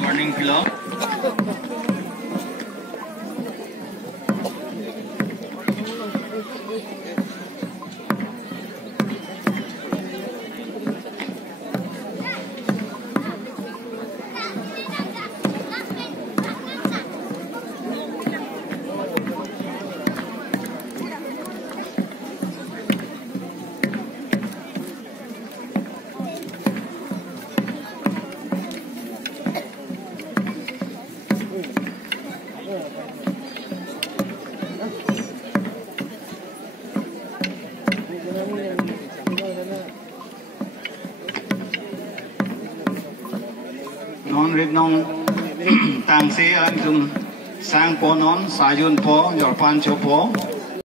Morning vlog. Non rit nong tang si an zum sang po non sayun po yor pan cho po